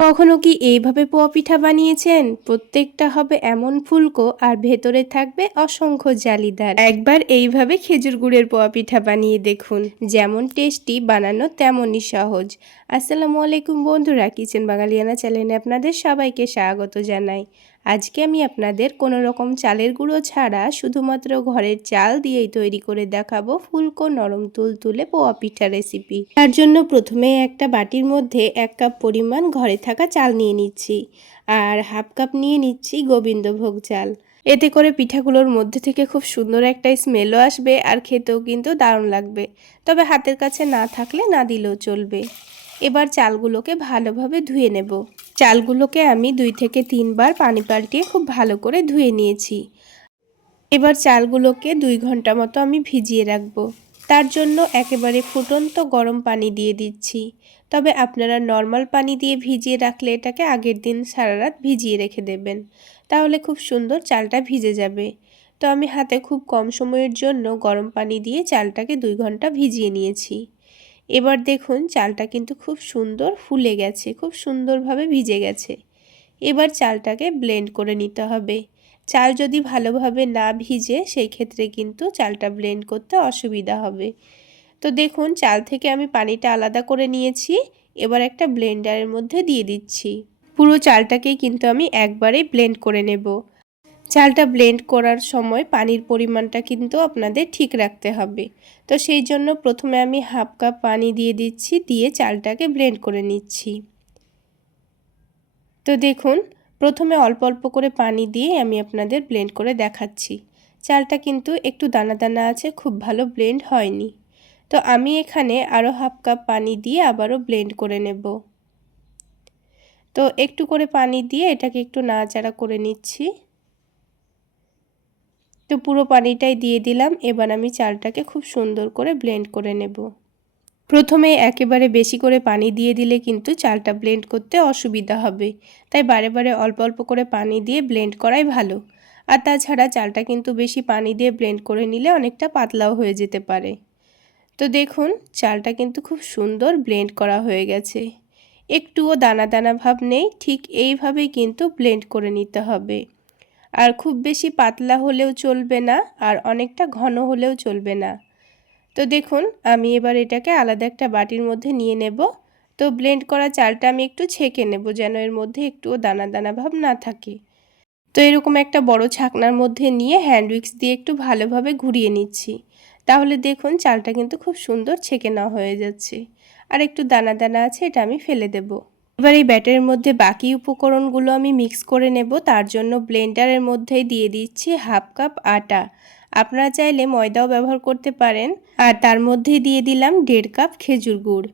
কখনো কি এইভাবে পোয়া পিঠা বানিয়েছেন? প্রত্যেকটা হবে এমন ফুলকো আর ভেতরে থাকবে অসংখ্য জালিদার। একবার এইভাবে খেজুর গুড়ের পোয়া পিঠা বানিয়ে দেখুন, যেমন টেস্টি বানানো তেমনই সহজ। আসসালামু আলাইকুম বন্ধুরা, কিচেন বাঙালিয়ানা চ্যানেলে আপনাদের সবাইকে স্বাগত জানাই। আজকে আমি আপনাদের কোনো রকম চালের গুঁড়ো ছাড়া শুধুমাত্র ঘরের চাল দিয়েই তৈরি করে দেখাবো ফুলকো নরম তুলতুলে পোয়া পিঠা রেসিপি। তার জন্য প্রথমে একটা বাটির মধ্যে 1 কাপ পরিমাণ ঘরে থাকা চাল নিয়ে নিচ্ছি আর হাফ কাপ নিয়ে নিচ্ছি গোবিন্দভোগ চাল। এতে করে পিঠাগুলোর মধ্যে থেকে খুব সুন্দর একটা স্মেলও আসবে আর খেতেও কিন্তু দারুণ লাগবে। তবে হাতের কাছে না থাকলে না দিলেও চলবে। এবার চালগুলোকে ভালোভাবে ধুয়ে নেব। চালগুলোকে আমি 2 থেকে 3 বার পানি পাল্টিয়ে খুব ভালো করে ধুয়ে নিয়েছি। এবার চালগুলোকে 2 ঘন্টা মতো আমি ভিজিয়ে রাখবো। তার জন্য একেবারে ফুটন্ত গরম পানি দিয়ে দিচ্ছি। তবে আপনারা নর্মাল পানি দিয়ে ভিজিয়ে রাখলে এটাকে আগের দিন সারা রাত ভিজিয়ে রেখে দেবেন, তাহলে খুব সুন্দর চালটা ভিজে যাবে। তো আমি হাতে খুব কম সময়ের জন্য গরম পানি দিয়ে চালটাকে 2 ঘন্টা ভিজিয়ে নিয়েছি। এবার দেখুন চালটা কিন্তু খুব সুন্দর ফুলে গেছে, খুব সুন্দরভাবে ভিজে গেছে। এবার চালটাকে ব্লেন্ড করে নিতে হবে। চাল যদি ভালোভাবে না ভিজে সেই ক্ষেত্রে কিন্তু চালটা ব্লেন্ড করতে অসুবিধা হবে। তো দেখুন চাল থেকে আমি পানিটা আলাদা করে নিয়েছি। এবার একটা ব্লেন্ডারের মধ্যে দিয়ে দিচ্ছি। পুরো চালটাকেই কিন্তু আমি একবারেই ব্লেন্ড করে নেব। চালটা ব্লেন্ড করার সময় পানির পরিমাণটা কিন্তু আপনাদের ঠিক রাখতে হবে। তো সেই জন্য প্রথমে আমি হাফ কাপ পানি দিয়ে দিচ্ছি, দিয়ে চালটাকে ব্লেন্ড করে নিচ্ছি। তো দেখুন প্রথমে অল্প অল্প করে পানি দিয়ে আমি আপনাদের ব্লেন্ড করে দেখাচ্ছি। চালটা কিন্তু একটু দানা দানা আছে, খুব ভালো ব্লেন্ড হয়নি। তো আমি এখানে আরও হাফ কাপ পানি দিয়ে আবারও ব্লেন্ড করে নেব। তো একটু করে পানি দিয়ে এটাকে একটু নাড়াচাড়া করে নিচ্ছি। তো পুরো পানিটাই দিয়ে দিলাম। এবার আমি চালটাকে খুব সুন্দর করে ব্লেন্ড করে নেব। প্রথমে একেবারে বেশি করে পানি দিয়ে দিলে কিন্তু চালটা ব্লেন্ড করতে অসুবিধা হবে, তাই বারে বারে অল্প অল্প করে পানি দিয়ে ব্লেন্ড করাই ভালো। আর তাছাড়া চালটা কিন্তু বেশি পানি দিয়ে ব্লেন্ড করে নিলে অনেকটা পাতলাও হয়ে যেতে পারে। তো দেখুন চালটা কিন্তু খুব সুন্দর ব্লেন্ড করা হয়ে গেছে, একটুও দানা দানা ভাব নেই। ঠিক এইভাবেই কিন্তু ব্লেন্ড করে নিতে হবে। আর খুব বেশি পাতলা হলেও চলবে না, আর অনেকটা ঘন হলেও চলবে না। তো দেখুন আমি এবার এটাকে আলাদা একটা বাটির মধ্যে নিয়ে নেব। তো ব্লেন্ড করা চালটা আমি একটু ছেঁকে নেব, যেন এর মধ্যে একটুও দানা দানা ভাব না থাকে। তো এরকম একটা বড় ছাকনার মধ্যে নিয়ে হ্যান্ড উইক্স দিয়ে একটু ভালোভাবে ঘুরিয়ে নিচ্ছি। তাহলে দেখুন চালটা কিন্তু খুব সুন্দর ছেঁকে নেওয়া হয়ে যাচ্ছে। আর একটু দানা দানা আছে, এটা আমি ফেলে দেব। এবার এই ব্যাটারের মধ্যে বাকি উপকরণগুলো আমি মিক্স করে নেব। তার জন্য ব্লেন্ডারের মধ্যেই দিয়ে দিচ্ছি হাফ কাপ আটা। আপনারা চাইলে ময়দাও ব্যবহার করতে পারেন। আর তার মধ্যেই দিয়ে দিলাম 1.5 কাপ খেজুর গুড়।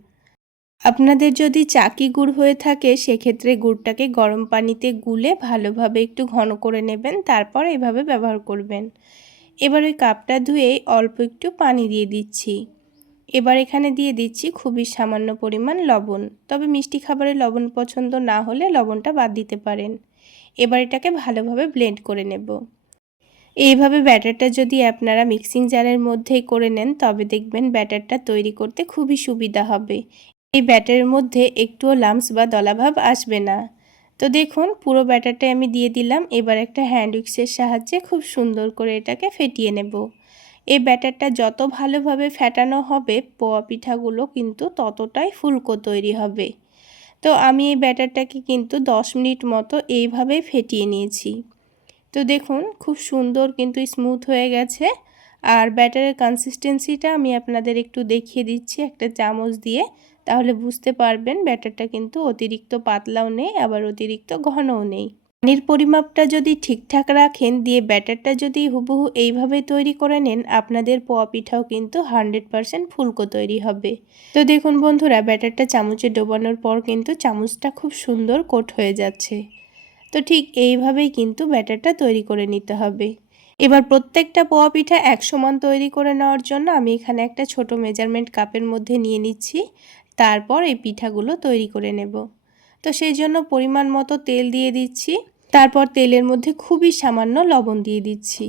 আপনাদের যদি চাকি গুড় হয়ে থাকে সেক্ষেত্রে গুড়টাকে গরম পানিতে গুলে ভালোভাবে একটু ঘন করে নেবেন, তারপর এভাবে ব্যবহার করবেন। এবার ওই কাপটা ধুয়ে অল্প একটু পানি দিয়ে দিচ্ছি। এবার এখানে দিয়ে দিচ্ছি খুবই সামান্য পরিমাণ লবণ। তবে মিষ্টি খাবারে লবণ পছন্দ না হলে লবণটা বাদ দিতে পারেন। এবার এটাকে ভালোভাবে ব্লেন্ড করে নেব। এইভাবে ব্যাটারটা যদি আপনারা মিক্সিং জারের মধ্যেই করে নেন তবে দেখবেন ব্যাটারটা তৈরি করতে খুবই সুবিধা হবে। এই ব্যাটারের মধ্যে একটুও লাম্পস বা দলাভাব আসবে না। তো দেখুন পুরো ব্যাটারটাই আমি দিয়ে দিলাম। এবার একটা হ্যান্ড উইক্সের সাহায্যে খুব সুন্দর করে এটাকে ফেটিয়ে নেব। এই ব্যাটারটা যত ভালোভাবে ফেটানো হবে পোয়া পিঠাগুলো কিন্তু ততটাই ফুলকো তৈরি হবে। তো আমি এই ব্যাটারটাকে কিন্তু 10 মিনিট মতো এইভাবেই ফেটিয়ে নিয়েছি। তো দেখুন খুব সুন্দর কিন্তু স্মুথ হয়ে গেছে। আর ব্যাটারের কনসিস্টেন্সিটা আমি আপনাদের একটু দেখিয়ে দিচ্ছি একটা চামচ দিয়ে, তাহলে বুঝতে পারবেন ব্যাটারটা কিন্তু অতিরিক্ত পাতলাও নেই আবার অতিরিক্ত ঘনও নেই। পানির পরিমাপটা যদি ঠিকঠাক রাখেন, দিয়ে ব্যাটারটা যদি হুবহু এইভাবে তৈরি করে নেন, আপনাদের পোয়া পিঠাও কিন্তু 100% ফুলকো তৈরি হবে। তো দেখুন বন্ধুরা ব্যাটারটা চামচে ডোবানোর পর কিন্তু চামচটা খুব সুন্দর কোট হয়ে যাচ্ছে। তো ঠিক এইভাবেই কিন্তু ব্যাটারটা তৈরি করে নিতে হবে। এবার প্রত্যেকটা পোয়া পিঠা এক সমান তৈরি করে নেওয়ার জন্য আমি এখানে একটা ছোট মেজারমেন্ট কাপের মধ্যে নিয়ে নিচ্ছি। তারপর এই পিঠাগুলো তৈরি করে নেব। তো সেই জন্য পরিমাণ মতো তেল দিয়ে দিচ্ছি। তারপর তেলের মধ্যে খুবই সামান্য লবণ দিয়ে দিচ্ছি।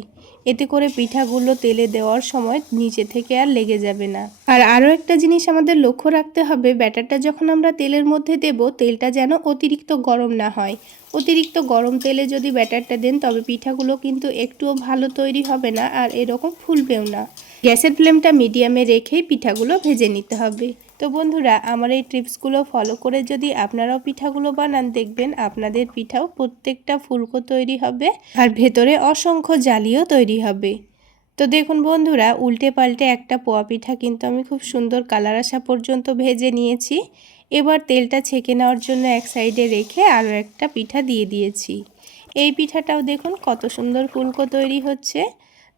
এতে করে পিঠাগুলো তেলে দেওয়ার সময় নিচে থেকে আর লেগে যাবে না। আর আরও একটা জিনিস আমাদের লক্ষ্য রাখতে হবে, ব্যাটারটা যখন আমরা তেলের মধ্যে দেব, তেলটা যেন অতিরিক্ত গরম না হয়। অতিরিক্ত গরম তেলে যদি ব্যাটারটা দেন তবে পিঠাগুলো কিন্তু একটুও ভালো তৈরি হবে না আর এরকম ফুলবেও না। গ্যাসের ফ্লেমটা মিডিয়ামে রেখেই পিঠাগুলো ভেজে নিতে হবে। তো বন্ধুরা, আমার এই টিপসগুলো ফলো করে যদি আপনারাও পিঠাগুলো বানান, দেখবেন আপনাদের পিঠাও প্রত্যেকটা ফুলকো তৈরি হবে আর ভেতরে অসংখ্য জালিও তৈরি হবে। তো দেখুন বন্ধুরা, উল্টে পাল্টে একটা পোয়া পিঠা কিন্তু আমি খুব সুন্দর কালার আসা পর্যন্ত ভেজে নিয়েছি। এবার তেলটা ছেঁকে নেওয়ার জন্য এক সাইডে রেখে আরও একটা পিঠা দিয়ে দিয়েছি। এই পিঠাটাও দেখুন কত সুন্দর ফুলকো তৈরি হচ্ছে।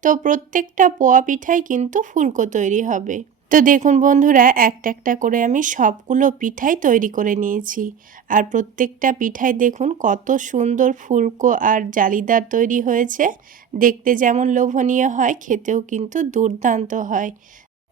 তো প্রত্যেকটা পোয়া পিঠাই কিন্তু ফুলকো তৈরি হবে। তো দেখুন বন্ধুরা, একটা একটা করে আমি সবগুলো পিঠাই তৈরি করে নিয়েছি। আর প্রত্যেকটা পিঠাই দেখুন কত সুন্দর ফুলকো আর জালিদার তৈরি হয়েছে। দেখতে যেমন লোভনীয় হয়, খেতেও কিন্তু দুর্দান্ত হয়।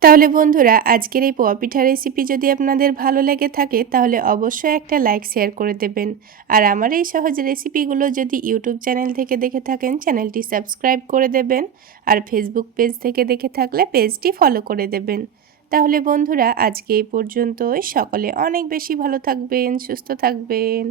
তাহলে বন্ধুরা, আজকের এই পোয়া পিঠা রেসিপি যদি আপনাদের ভালো লেগে থাকে তাহলে অবশ্যই একটা লাইক শেয়ার করে দেবেন। আর আমার এই সহজ রেসিপিগুলো যদি ইউটিউব চ্যানেল থেকে দেখে থাকেন, চ্যানেলটি সাবস্ক্রাইব করে দেবেন। আর ফেসবুক পেজ থেকে দেখে থাকলে পেজটি ফলো করে দেবেন। তাহলে বন্ধুরা, আজকে এই পর্যন্তই। সকলে অনেক বেশি ভালো থাকবেন, সুস্থ থাকবেন।